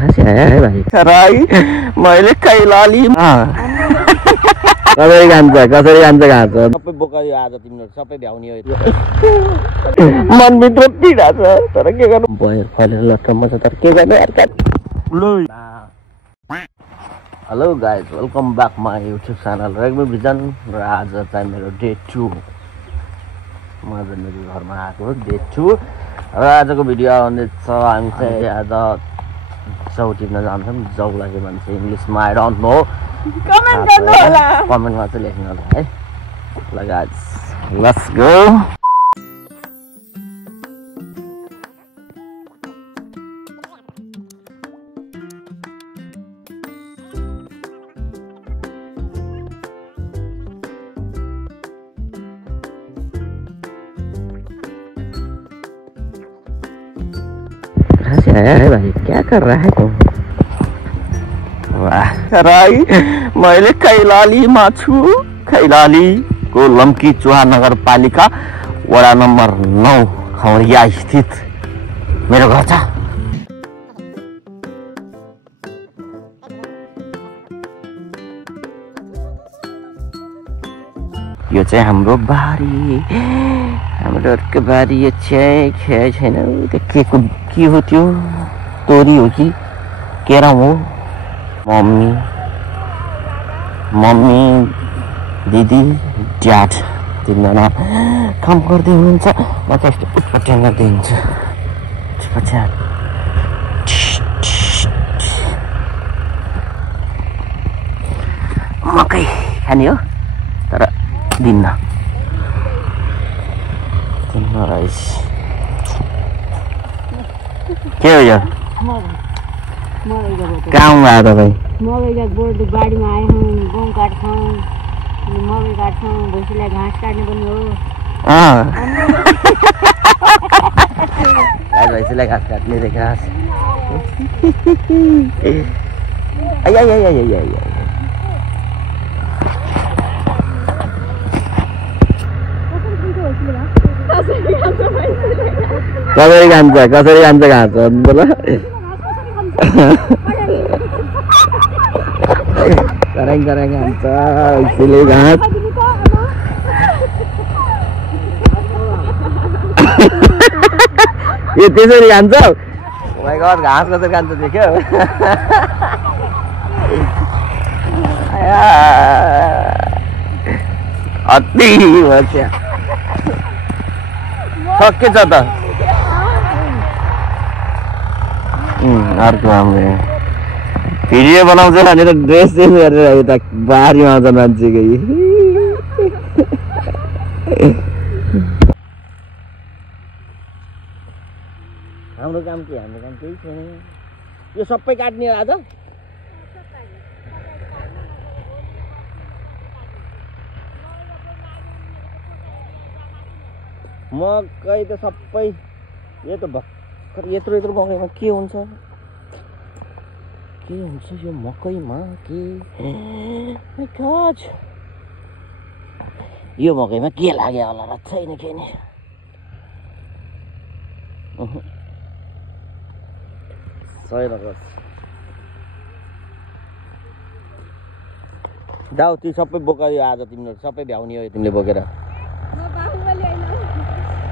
खासै आयो है भाइ राई मैले कैलाली कसरी खान्छ घाँस सबै बोकायो आज तिमीहरू सबै भ्याउने हो मनभित्र पीडा छ तर के गर्नु भयो फलेर लट्टम्म छ तर के गर्ने यार hello guys welcome back my YouTube channel Regmi vision र आज चाहिँ मेरो डे 2 म आज मेरो घरमा आएको डे 2 र आजको भिडियो आउने छ हामी चाहिँ आज जौ टिप्न जान्छौँ जौलाई के भन्छ इङ्ग्लिसमा आई डोन्ट नो कमेन्टमा चाहिँ लेख्नु होला है ल गाइज लेट्स गो है भाई क्या कर रहा है तुम वाह राई मैले कैलालीमा छु कैलालीको लम्की चुहा नगरपालिका वडा नम्बर 9 खौरिया स्थित मेरो घर छ यो चाहिँ हाम्रो बारी हाम्रो बारी यो चाहिँ छैन के हो त्यो तोरी हो कि केरा हो मम्मी दिदी ड्याड तिनजना काम गर्दै हुनुहुन्छ म चाहिँ यस्तो उटपट्याङ गर्दै हुन्छु मकै खाने हो तर दिन्न राइस के हो यो कहाँ आयो तपाईँ मकैका बोट बारीमा आयौँ गहुँ काट्छौँ अनि मकै काट्छौँ भैँसीलाई घाँस काट्ने पनि हो भैँसीलाई घाँस काट्ने रे घाँस कसरी खान्छ घाँस बोल कराङ खान्छ भैँसीले घाँस यो त्यसरी खान्छ घाँस कसरी खान्छ देख्यो अति भन्छ सकेछ त अर्को हाम्रो भिडियो बनाउँछ भनेर ड्रेस चेन्ज गरेर यता बारीमा आउँछ मान्छेको हाम्रो काम केही छैन यो सबै काट्ने हो आज मकै त सबै यो त भर्खर यत्रो मकैमा के हुन्छ यो मकैमा के यो मकैमा के लाग्यो होला र छैन के नि दाउ ती सबै बोकायो आज तिमीहरू सबै भ्याउने हो तिमीले बोकेर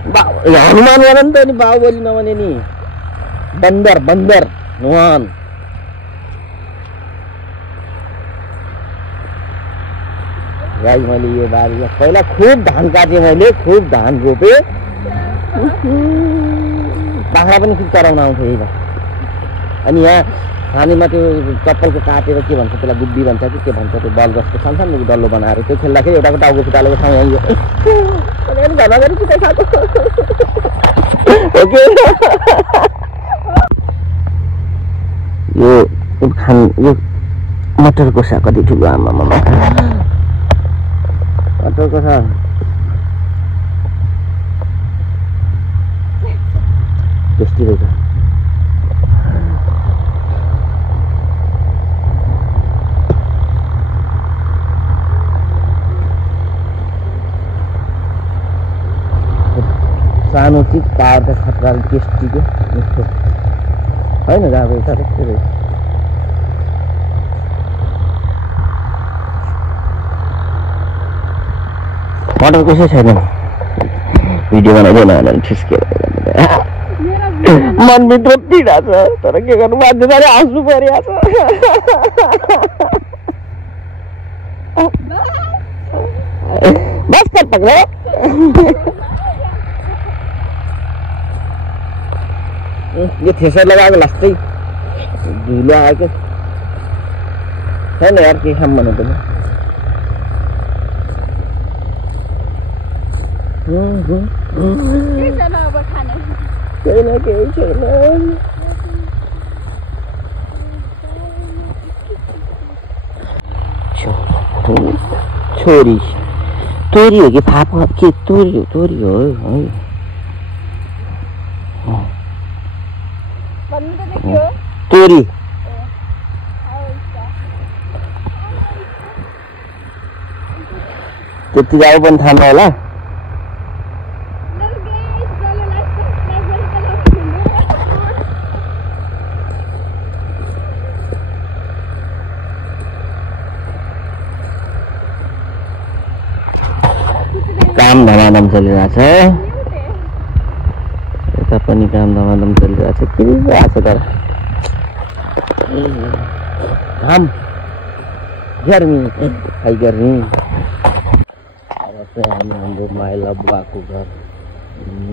हनुमान वन नि त नि बाहुबली नभने नि बन्दर हनुमान गाई मैले यो बारीमा पहिला खुब धान काटेँ मैले खुब धान रोपेँ बाख्रा पनि खुब चराउन आउँथ्यो यही अनि यहाँ पानीमा त्यो चप्पलको काटेर के भन्छ त्यसलाई बुद्धि भन्छ कि के भन्छ त्यो बल जस्तो सानो डल्लो बनाएर त्यो खेल्दाखेरि एउटाको टाउको फुटालेको ठाउँ यहाँ यो मटरको साग कति ठुलो आमा मटरको साग टेस्टी रहेछ सानो चिज पावर त खतरा टेस्टी के मिठो होइन गएको तर मोटर कसै छैन भिडियो बनाइदिएन भनेर ठिस्केर मनभित्र पिरहेको छ तर के गर्नु मान्छे त हाँस्नु परिरहेको छ बस कर पक्रो यो थ्रेसर लगाएको लास्टै धुलो आएको छैन यार के खाम भने पनि छैन केही छैन छोरी तोरी हो कि फापा के तोरी हो है तोरी त्यति गाउँ पनि थाहा होला काम धमाधम चलिरहेछ यता पनि काम धमाधम चलिरहेछ के आछ तर काम गर्मी खाइ गर्मी अब चाहिँ हामी हाम्रो माइला बुवाको घर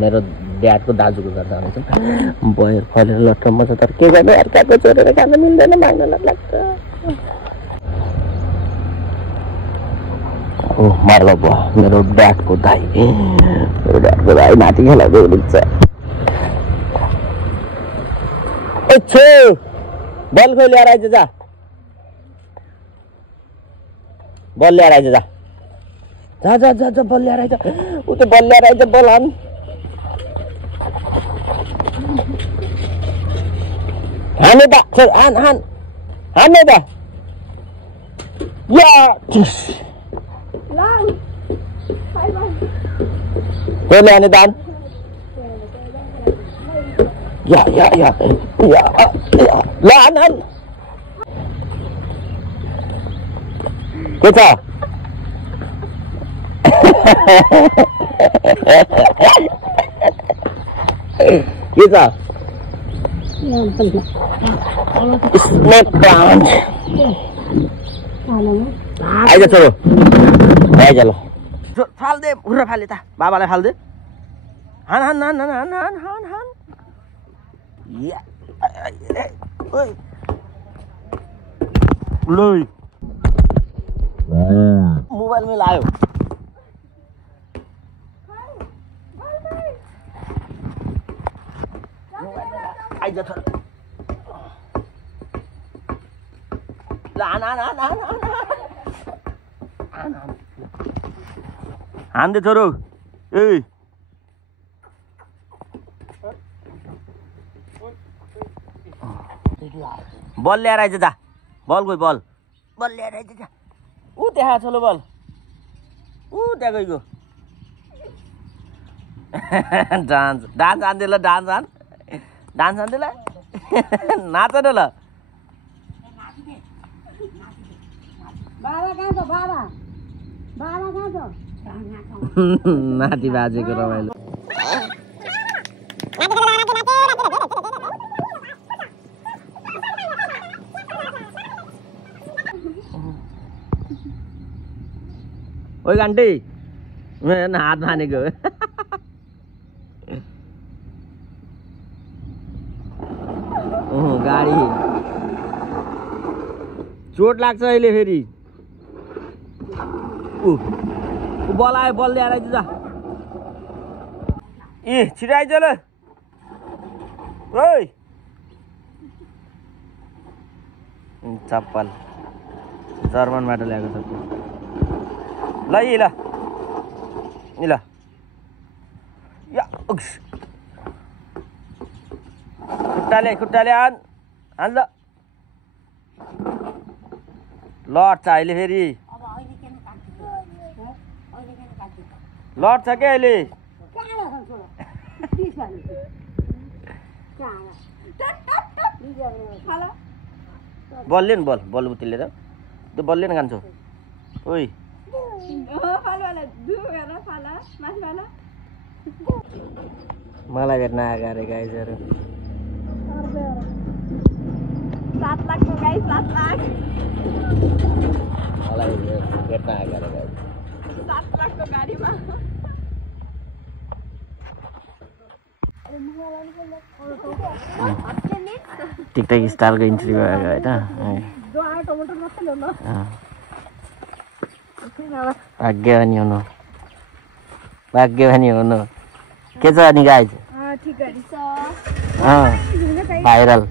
मेरो ड्याडको दाजुको घर जाँदैछौँ बयर फलेर लट्टम्म छ तर के गर्नु अर्काको चोरेर खान मिल्दैन माग्न लाग्छ ओ माइला बुवा मेरो ड्याडको दाइ माथि खेलाउँदै हुनुहुन्छ छो बल खोइ ल्याएर आइज जा बल ल्याएर आइज जा जा जा जा बल ल्याएर आइज ऊ त्यो बल ल्याएर आइज बल हान हाने दा खोइ हान हान हाने दा या खोइ ल्याने दान या ल हान हान के छ के छ स्नेक प्लान्ट आइज छोरो आइज ल फाल्दे उरा फाले त बाबालाई फाल्दे हान हान हान हान हान हान हान हान या ओइ लई मोबाइल में लायो आइज थोर हान्दे छोरो ए बल ल्याएर आइज जा बल गयो बल ल्याएर आइज जा ऊ त्यहाँ छोलो बल ऊ त्यहाँ गइगयो डान्स आन्दै ल डान्स आन्दै ल नाच न ल नाति बाजेको रमाइलो ओइ आन्टी हात मानेको गाडी चोट लाग्छ अहिले फेरि बल आयो बल ल्याएर आइज जा ए छिटो आइज ल ओइ चप्पल जर्मनबाट ल्याएको चप्पल ल यी ल या खुट्टाले हान ल लट्छ अहिले फेरि लट्छ क्या अहिले बलले नि बल उतिलेर त्यो बलले नि खान्छौ ओइ मलाई भेट्न आएको अरे गाइजहरू 7 लाख को गाइस 7 लाख मलाई भेट्न आएको अरे गाइज 7 लाख को गाडीमा टिकटक स्टारको इन्ट्री भएको होइन भाग्यवानी हुनु के छ अनि गाइज भाइरल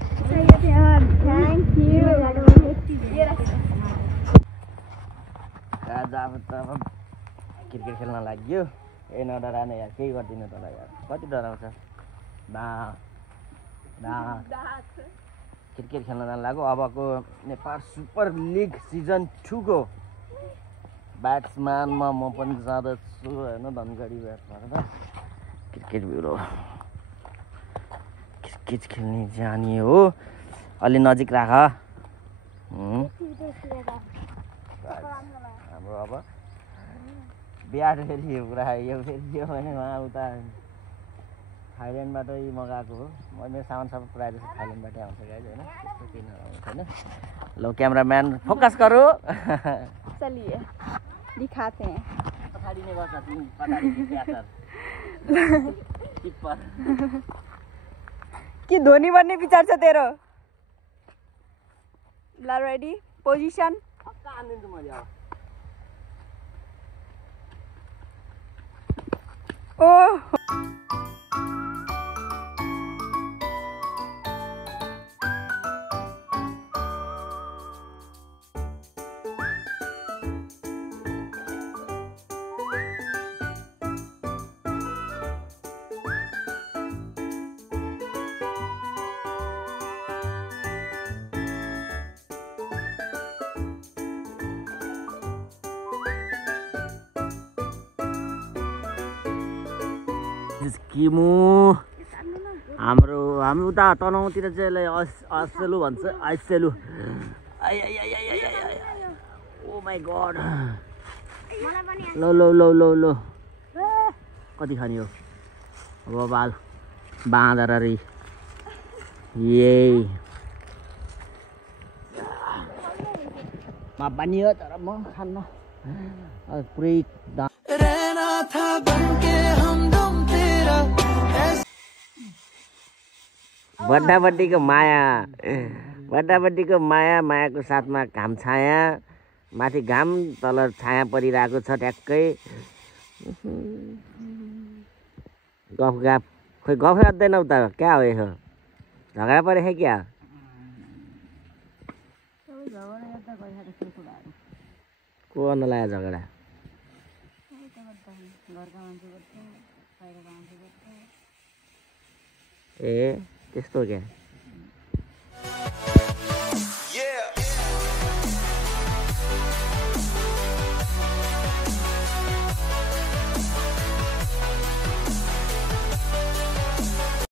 आज अब त अब क्रिकेट खेल्न लाग्यो ए नडरान यार केही गर्दिनँ तँलाई यार कति डराउँछ क्रिकेट खेल्न जान लाग्यो अबको नेपाल सुपर लिग सिजन 2 को ब्याट्सम्यानमा म पनि जाँदैछु होइन धनगढी ब्याट्सम्यानमा क्रिकेट ब्युरो क्रिकेट खेल्ने जाने हो अलि नजिक राख हाम्रो अब ब्याट फेरि पुरा यो फेरि यो भने उहाँ उता थाइल्यान्डबाटै मगाएको हो मेरो सामान सबै प्रायः जस्तो थाइल्यान्डबाटै आउँछ गाइज होइन त्यस्तो केही नआउँछ होइन लो क्यामराम्यान फोकस गरौ चलिए दिखाते हैं पछाडि नै बस्छ तिमी पछाडि क्याचर किपर कि धोनी बन्ने विचार छ तेरो ल रेडी पोजिसन हक्का हान्दिन्छु मैले अब ओ किमु हाम्रो उता तनहुँतिर चाहिँ अस्सेलु भन्छ आइसेलु ओ माई गड लो कति खाने हो अब बाल बाँधेर रे यही पानी हो तर म खान्न पुरै रहना था बनके हमदम तेरा बड्डाबड्डीको माया मायाको साथमा घाम छाया माथि घाम तल छाया परिरहेको छ ट्याक्कै खोइ गफ गर्दैनौ त क्या हो यो झगडा परेछ क्या को गर्न लाग्यो झगडा ए त्यस्तो क्या